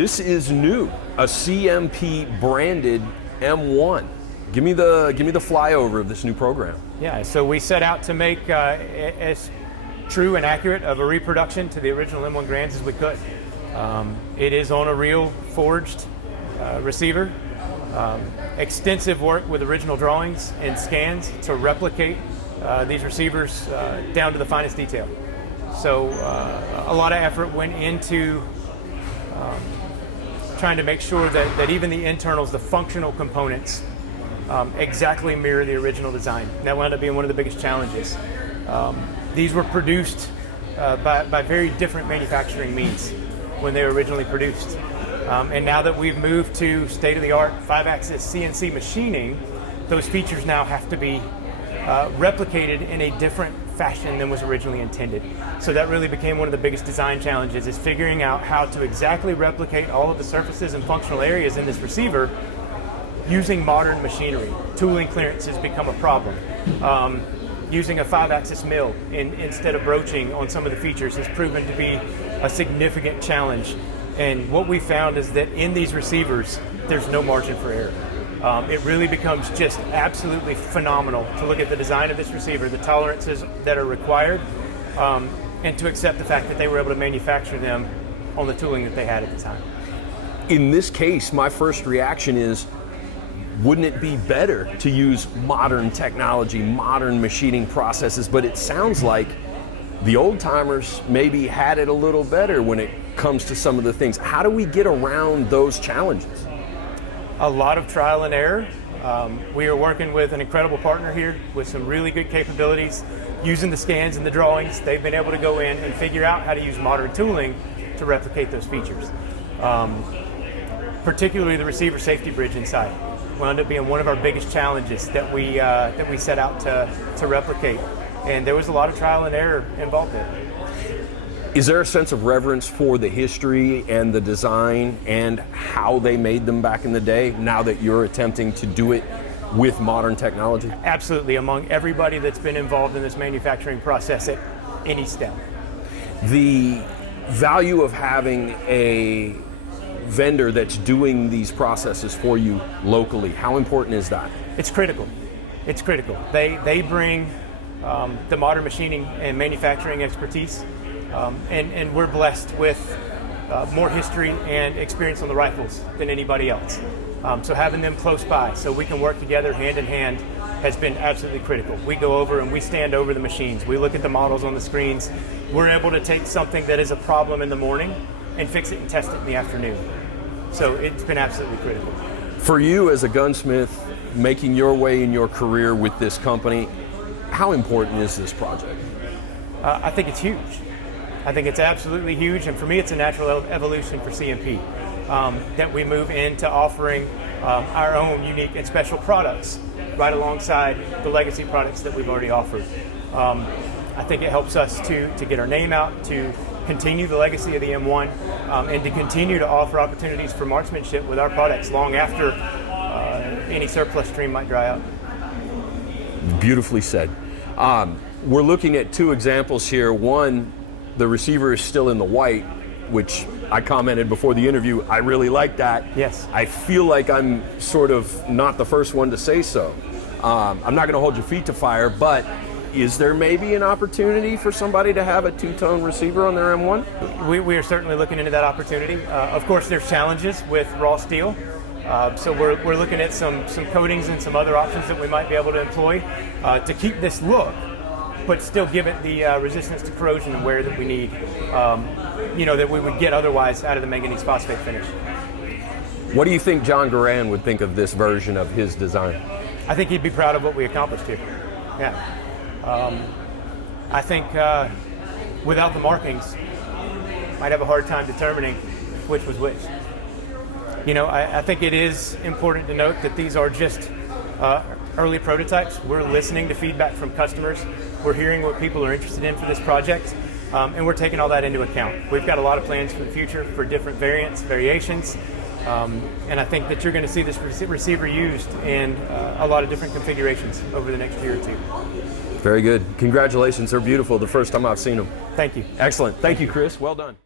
This is new, a CMP branded M1. Give me the flyover of this new program. Yeah, so we set out to make as true and accurate of a reproduction to the original M1 Grands as we could. It is on a real forged receiver. Extensive work with original drawings and scans to replicate these receivers down to the finest detail. So a lot of effort went into trying to make sure that even the internals, the functional components, exactly mirror the original design. And that wound up being one of the biggest challenges. These were produced by very different manufacturing means when they were originally produced. And now that we've moved to state-of-the-art 5-axis CNC machining, those features now have to be replicated in a different fashion than was originally intended. So that really became one of the biggest design challenges, is figuring out how to exactly replicate all of the surfaces and functional areas in this receiver using modern machinery. Tooling clearances become a problem. Using a 5-axis mill instead of broaching on some of the features has proven to be a significant challenge. And what we found is that in these receivers, there's no margin for error. It really becomes just absolutely phenomenal to look at the design of this receiver, the tolerances that are required, and to accept the fact that they were able to manufacture them on the tooling that they had at the time. In this case, my first reaction is, wouldn't it be better to use modern technology, modern machining processes? But it sounds like the old timers maybe had it a little better when it comes to some of the things. How do we get around those challenges? A lot of trial and error. We are working with an incredible partner here with some really good capabilities. Using the scans and the drawings, they've been able to go in and figure out how to use modern tooling to replicate those features. Particularly the receiver safety bridge inside wound up being one of our biggest challenges that we set out to replicate. And there was a lot of trial and error involved there. Is there a sense of reverence for the history and the design and how they made them back in the day, now that you're attempting to do it with modern technology? Absolutely, among everybody that's been involved in this manufacturing process at any step. The value of having a vendor that's doing these processes for you locally, how important is that? It's critical. It's critical. They bring the modern machining and manufacturing expertise. And we're blessed with more history and experience on the rifles than anybody else. So having them close by so we can work together hand in hand has been absolutely critical. We go over and we stand over the machines. We look at the models on the screens. We're able to take something that is a problem in the morning and fix it and test it in the afternoon. So it's been absolutely critical. For you as a gunsmith, making your way in your career with this company, how important is this project? I think it's huge. I think it's absolutely huge, and for me it's a natural evolution for CMP, that we move into offering our own unique and special products right alongside the legacy products that we've already offered. I think it helps us to get our name out, to continue the legacy of the M1, and to continue to offer opportunities for marksmanship with our products long after any surplus stream might dry up. Beautifully said. We're looking at two examples here. One, the receiver is still in the white, which I commented before the interview, I really like that. Yes. I feel like I'm sort of not the first one to say so. I'm not going to hold your feet to fire, but is there maybe an opportunity for somebody to have a two-tone receiver on their M1? We are certainly looking into that opportunity. Of course, there's challenges with raw steel. So we're looking at some coatings and some other options that we might be able to employ to keep this look, but still give it the resistance to corrosion and wear that we need, that we would get otherwise out of the manganese phosphate finish. What do you think John Garand would think of this version of his design? I think he'd be proud of what we accomplished here. Yeah. I think without the markings, might have a hard time determining which was which. I think it is important to note that these are just early prototypes. We're listening to feedback from customers. We're hearing what people are interested in for this project, and we're taking all that into account. We've got a lot of plans for the future for different variations, and I think that you're going to see this receiver used in a lot of different configurations over the next year or two. Very good. Congratulations. They're beautiful. The first time I've seen them. Thank you. Excellent. Thank you, Chris. Well done.